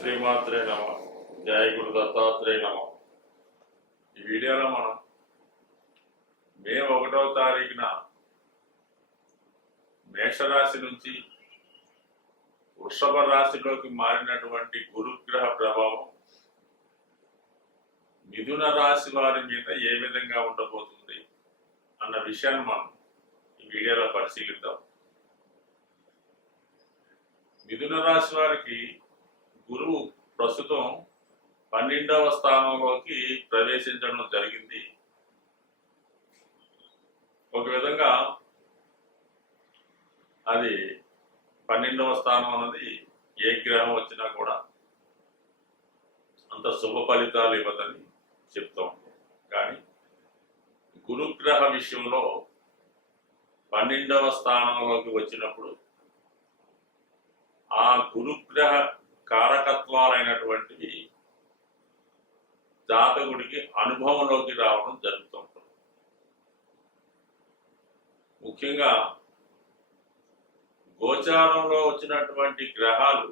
శ్రీమాత్రే నమ జయ గురు దత్తాత్రేయ నమ ఈ వీడియోలో మనం మే ఒకటవ తారీఖున మేషరాశి నుంచి వృషభ రాశిలోకి మారినటువంటి గురుగ్రహ ప్రభావం మిథున రాశి వారి మీద ఏ విధంగా ఉండబోతుంది అన్న విషయాన్ని మనం ఈ వీడియోలో పరిశీలిద్దాం మిథున రాశి వారికి గురువు ప్రస్తుతం పన్నెండవ స్థానంలోకి ప్రవేశించడం జరిగింది ఒక విధంగా అది పన్నెండవ స్థానం అన్నది ఏ గ్రహం వచ్చినా కూడా అంత శుభ ఫలితాలు ఇవ్వదని చెప్తాం కానీ గురుగ్రహ విషయంలో పన్నెండవ స్థానంలోకి వచ్చినప్పుడు ఆ గురుగ్రహ కారకత్వాలైనటువంటివి జాతకుడికి అనుభవంలోకి రావడం జరుగుతుంటుంది ముఖ్యంగా గోచారంలో వచ్చినటువంటి గ్రహాలు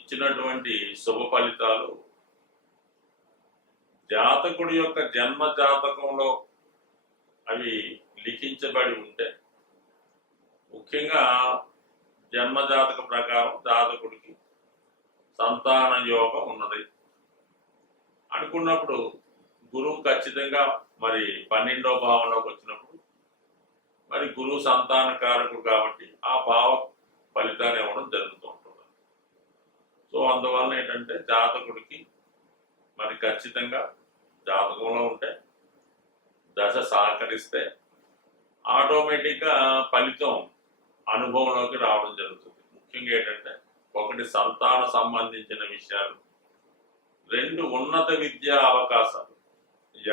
ఇచ్చినటువంటి శుభ ఫలితాలు జాతకుడి యొక్క జన్మ జాతకంలో అవి లిఖించబడి ఉంటాయి ముఖ్యంగా జన్మజాతక ప్రకారం జాతకుడికి సంతాన యోగం ఉన్నది అనుకున్నప్పుడు గురువు ఖచ్చితంగా మరి పన్నెండో భావంలోకి వచ్చినప్పుడు మరి గురువు సంతాన కారకుడు కాబట్టి ఆ భావ ఫలితాన్ని ఇవ్వడం జరుగుతూ ఉంటుంది సో అందువలన ఏంటంటే జాతకుడికి మరి ఖచ్చితంగా జాతకంలో ఉంటే దశ సహకరిస్తే ఆటోమేటిక్గా ఫలితం అనుభవంలోకి రావడం జరుగుతుంది ముఖ్యంగా ఏంటంటే ఒకటి సంతాన సంబంధించిన విషయాలు రెండు ఉన్నత విద్యా అవకాశాలు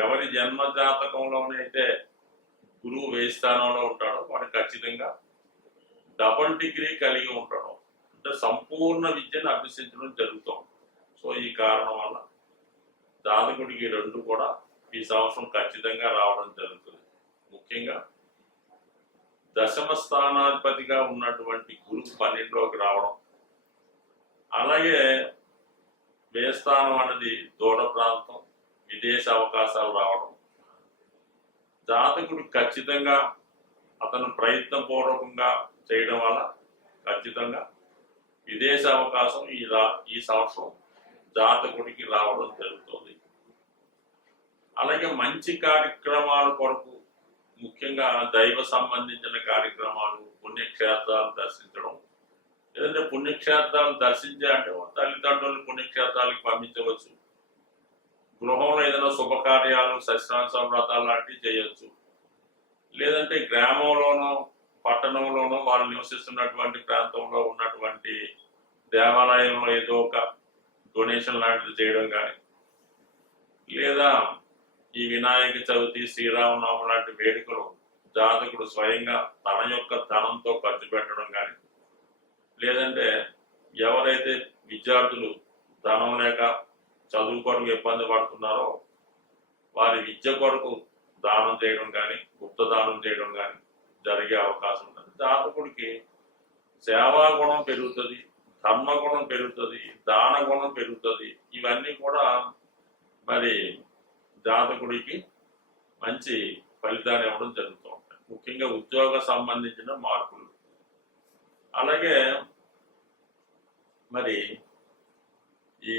ఎవరి జన్మ జాతకంలోనైతే గురువు వేయి స్థానంలో ఉంటాడో వాడు ఖచ్చితంగా డబల్ డిగ్రీ కలిగి ఉంటాడు అంటే సంపూర్ణ విద్యను అభ్యసించడం జరుగుతాం సో ఈ కారణం వల్ల జాతకుడికి రెండు కూడా ఈ సంవత్సరం ఖచ్చితంగా రావడం జరుగుతుంది ముఖ్యంగా దశమ స్థానాధిపతిగా ఉన్నటువంటి గురువు పన్నెండులోకి రావడం అలాగే వ్యయస్థానం అన్నది దూర ప్రాంతం విదేశ అవకాశాలు రావడం జాతకుడు ఖచ్చితంగా అతను పూర్వకంగా చేయడం వల్ల ఖచ్చితంగా విదేశ అవకాశం ఈ రా ఈ సంవత్సరం జాతకుడికి రావడం జరుగుతుంది అలాగే మంచి కార్యక్రమాల కొరకు ముఖ్యంగా దైవ సంబంధించిన కార్యక్రమాలు పుణ్యక్షేత్రాలు దర్శించడం లేదంటే పుణ్యక్షేత్రాలు దర్శించే అంటే తల్లిదండ్రులను పుణ్యక్షేత్రాలకు పంపించవచ్చు గృహంలో ఏదైనా శుభకార్యాలు సస్యాంశం వ్రతాలు లాంటివి చేయవచ్చు లేదంటే గ్రామంలోనో పట్టణంలోనూ వాళ్ళు నివసిస్తున్నటువంటి ప్రాంతంలో ఉన్నటువంటి దేవాలయంలో ఏదో ఒక డొనేషన్ లాంటిది చేయడం కానీ లేదా ఈ వినాయక చవితి శ్రీరామనవమి లాంటి వేడుకలు జాతకుడు స్వయంగా తన యొక్క ధనంతో ఖర్చు పెట్టడం కానీ లేదంటే ఎవరైతే విద్యార్థులు ధనం లేక చదువు కొరకు ఇబ్బంది పడుతున్నారో వారి విద్య కొరకు దానం చేయడం కానీ గుప్త దానం చేయడం కానీ జరిగే అవకాశం ఉంటుంది జాతకుడికి సేవా గుణం పెరుగుతుంది ధర్మ గుణం పెరుగుతుంది దాన గుణం పెరుగుతుంది ఇవన్నీ కూడా మరి జాతకుడికి మంచి ఫలితాలు ఇవ్వడం జరుగుతూ ఉంటాయి ముఖ్యంగా ఉద్యోగ సంబంధించిన మార్పులు అలాగే మరి ఈ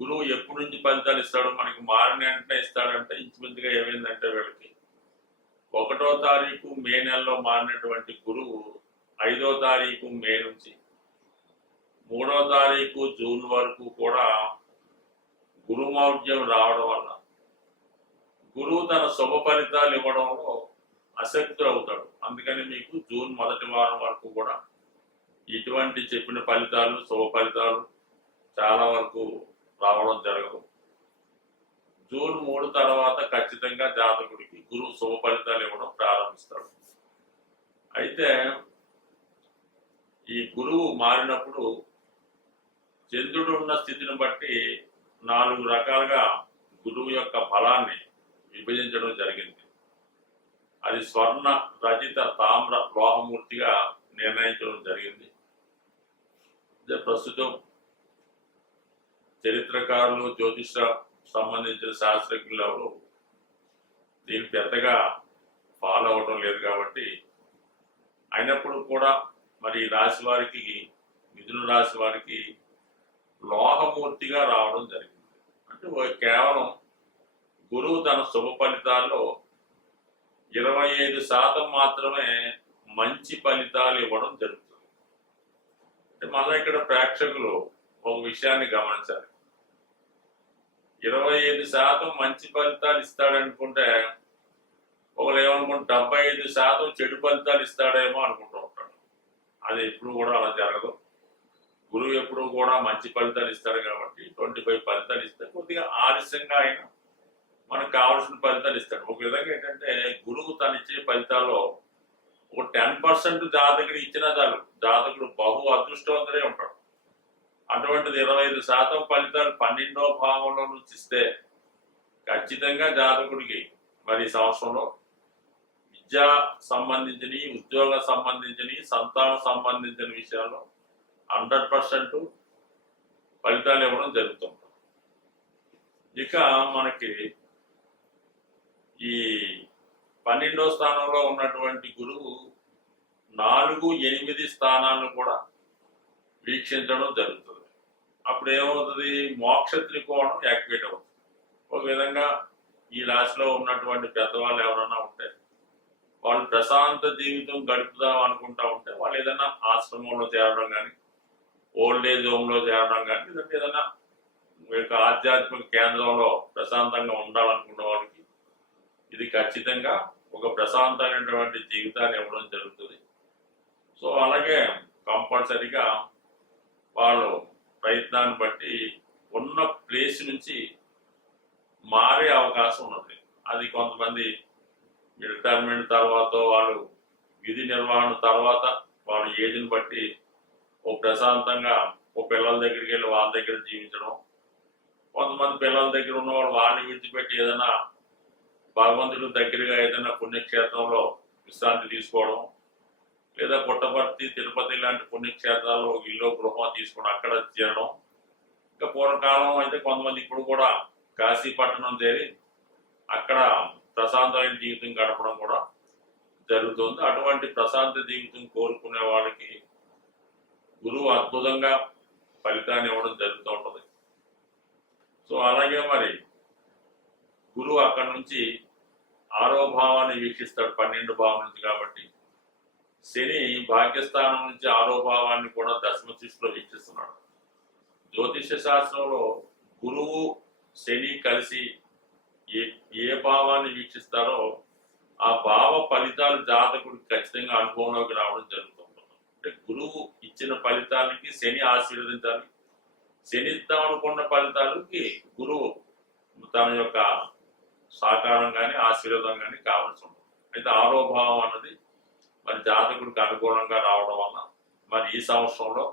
గురువు ఎప్పటి నుంచి ఫలితాలు ఇస్తాడో మనకి మారిన వెంటనే ఇస్తాడంటే ఇంచుమించుగా ఏమైందంటే వీళ్ళకి ఒకటో తారీఖు మే నెలలో మారినటువంటి గురువు ఐదో తారీఖు మే నుంచి మూడో తారీఖు జూన్ వరకు కూడా గురుమౌఢ్యం రావడం వల్ల గురువు తన శుభ ఫలితాలు ఇవ్వడంలో అసక్తులు అవుతాడు అందుకని మీకు జూన్ మొదటి వారం వరకు కూడా ఇటువంటి చెప్పిన ఫలితాలు శుభ ఫలితాలు చాలా వరకు రావడం జరగదు జూన్ మూడు తర్వాత ఖచ్చితంగా జాతకుడికి గురువు శుభ ఫలితాలు ఇవ్వడం ప్రారంభిస్తాడు అయితే ఈ గురువు మారినప్పుడు చంద్రుడు ఉన్న స్థితిని బట్టి నాలుగు రకాలుగా గురువు యొక్క ఫలాన్ని విభజించడం జరిగింది అది స్వర్ణ రచిత తామ్ర లోహమూర్తిగా నిర్ణయించడం జరిగింది ప్రస్తుతం చరిత్రకారులు జ్యోతిష సంబంధించిన శాస్త్రజ్ఞులు దీని దీన్ని పెద్దగా ఫాలో అవ్వడం లేదు కాబట్టి అయినప్పుడు కూడా మరి రాశి వారికి మిథున రాశి వారికి లోహమూర్తిగా రావడం జరిగింది కేవలం గురువు తన శుభ ఫలితాల్లో ఇరవై ఐదు శాతం మాత్రమే మంచి ఫలితాలు ఇవ్వడం జరుగుతుంది అంటే మళ్ళీ ఇక్కడ ప్రేక్షకులు ఒక విషయాన్ని గమనించాలి ఇరవై ఐదు శాతం మంచి ఫలితాలు ఇస్తాడనుకుంటే ఒకళ్ళు ఏమనుకుంటే డెబ్బై ఐదు శాతం చెడు ఫలితాలు ఇస్తాడేమో అనుకుంటూ ఉంటాడు అది ఎప్పుడు కూడా అలా జరగదు గురువు ఎప్పుడు కూడా మంచి ఫలితాలు ఇస్తాడు కాబట్టి ట్వంటీ ఫైవ్ ఫలితాలు పూర్తిగా ఆలస్యంగా ఆయన మనకు కావాల్సిన ఫలితాలు ఇస్తాడు ఒక విధంగా ఏంటంటే గురువు తను ఇచ్చే ఫలితాల్లో ఒక టెన్ పర్సెంట్ జాతకుడు ఇచ్చినా చాలు జాతకుడు బహు అదృష్టవంతుడే ఉంటాడు అటువంటిది ఇరవై ఐదు శాతం ఫలితాలు పన్నెండో భావంలో నుంచి ఇస్తే ఖచ్చితంగా జాతకుడికి మరి సంవత్సరంలో విద్యా సంబంధించినవి ఉద్యోగ సంబంధించినవి సంతానం సంబంధించిన విషయాల్లో హండ్రెడ్ పర్సెంట్ ఫలితాలు ఇవ్వడం జరుగుతుంది ఇక మనకి ఈ పన్నెండో స్థానంలో ఉన్నటువంటి గురువు నాలుగు ఎనిమిది స్థానాలను కూడా వీక్షించడం జరుగుతుంది అప్పుడు ఏమవుతుంది మోక్ష త్రికోణం యాక్టివేట్ అవుతుంది ఒక విధంగా ఈ రాశిలో ఉన్నటువంటి పెద్దవాళ్ళు ఎవరైనా ఉంటే వాళ్ళు ప్రశాంత జీవితం గడుపుదాం అనుకుంటా ఉంటే వాళ్ళు ఏదైనా ఆశ్రమంలో చేరడం కానీ ఓల్డ్ ఏజ్ హోమ్లో చేరడం కానీ లేదంటే ఏదైనా యొక్క ఆధ్యాత్మిక కేంద్రంలో ప్రశాంతంగా ఉండాలనుకున్న వాడికి ఇది ఖచ్చితంగా ఒక ప్రశాంతమైనటువంటి జీవితాన్ని ఇవ్వడం జరుగుతుంది సో అలాగే కంపల్సరిగా వాళ్ళు ప్రయత్నాన్ని బట్టి ఉన్న ప్లేస్ నుంచి మారే అవకాశం ఉన్నది అది కొంతమంది రిటైర్మెంట్ తర్వాత వాళ్ళు విధి నిర్వహణ తర్వాత వాళ్ళు ఏజ్ని బట్టి ఓ ప్రశాంతంగా ఓ పిల్లల దగ్గరికి వెళ్ళి వాళ్ళ దగ్గర జీవించడం కొంతమంది పిల్లల దగ్గర ఉన్నవాడు వాళ్ళని విడిచిపెట్టి ఏదైనా భగవంతుడు దగ్గరగా ఏదైనా పుణ్యక్షేత్రంలో విశ్రాంతి తీసుకోవడం లేదా పుట్టపర్తి తిరుపతి లాంటి పుణ్యక్షేత్రాల్లో ఇల్లు గృహం తీసుకుని అక్కడ చేరడం ఇంకా పూర్వకాలం అయితే కొంతమంది ఇప్పుడు కూడా కాశీపట్టణం చేరి అక్కడ ప్రశాంతమైన జీవితం గడపడం కూడా జరుగుతుంది అటువంటి ప్రశాంత జీవితం కోరుకునే వాళ్ళకి గురువు అద్భుతంగా ఫలితాన్ని ఇవ్వడం జరుగుతుంది సో అలాగే మరి గురువు అక్కడి నుంచి ఆరో భావాన్ని వీక్షిస్తాడు పన్నెండు భావం నుంచి కాబట్టి శని భాగ్యస్థానం నుంచి ఆరో భావాన్ని కూడా దశమ దృష్టిలో వీక్షిస్తున్నాడు జ్యోతిష శాస్త్రంలో గురువు శని కలిసి ఏ ఏ భావాన్ని వీక్షిస్తారో ఆ భావ ఫలితాలు జాతకుడికి ఖచ్చితంగా అనుభవంలోకి రావడం జరుగుతుంది అంటే గురువు ఇచ్చిన ఫలితానికి శని ఆశీర్వదించాలి శనిద్దాం అనుకున్న ఫలితాలకి గురువు తన యొక్క సాకారం కానీ ఆశీర్వాదం కానీ కావాల్సి ఉంటుంది అయితే ఆరోభావం అన్నది మరి జాతకుడికి అనుగుణంగా రావడం వల్ల మరి ఈ సంవత్సరంలో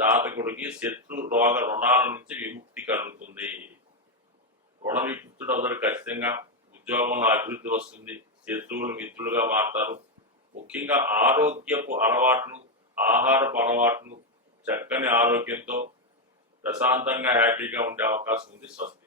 జాతకుడికి శత్రు రోగ రుణాల నుంచి విముక్తి కలుగుతుంది రుణ విముక్తుడు అతడు ఖచ్చితంగా ఉద్యోగంలో అభివృద్ధి వస్తుంది శత్రువులు మిత్రులుగా మారుతారు ముఖ్యంగా ఆరోగ్యపు అలవాట్లు ఆహారపు అలవాట్లు చక్కని ఆరోగ్యంతో ప్రశాంతంగా హ్యాపీగా ఉండే అవకాశం ఉంది స్వస్తి